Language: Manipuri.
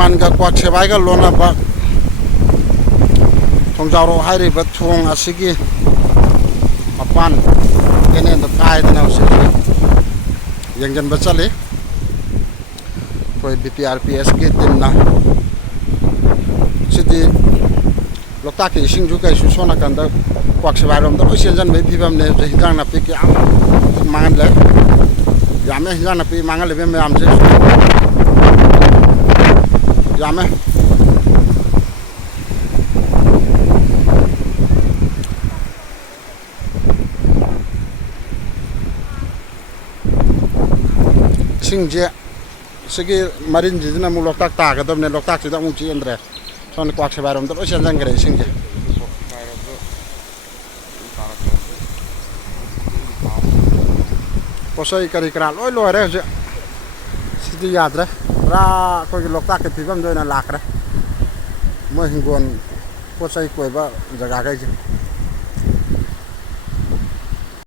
manga kwak sebai ga lona ba thongjaro hairi ba thong asigi mapan kenen da kai da se yangjan ba chale koi BPRPS ke tim na sidi lokta ke ising ju kai su sona kan da kwak sebai rom da oisen jan be phibam ne hidang na pe ke mangan le yame hidang na pe mangan le be am je yame singje segi marin jidina mu loktak ta ga domne loktak sida mu chi andre son kwak se barom do sen jang gre singje posai kari kra loi loi re je sidi yad re ra ko loktak ke pibam do na lak re mo hingon posai koi ba jaga ga je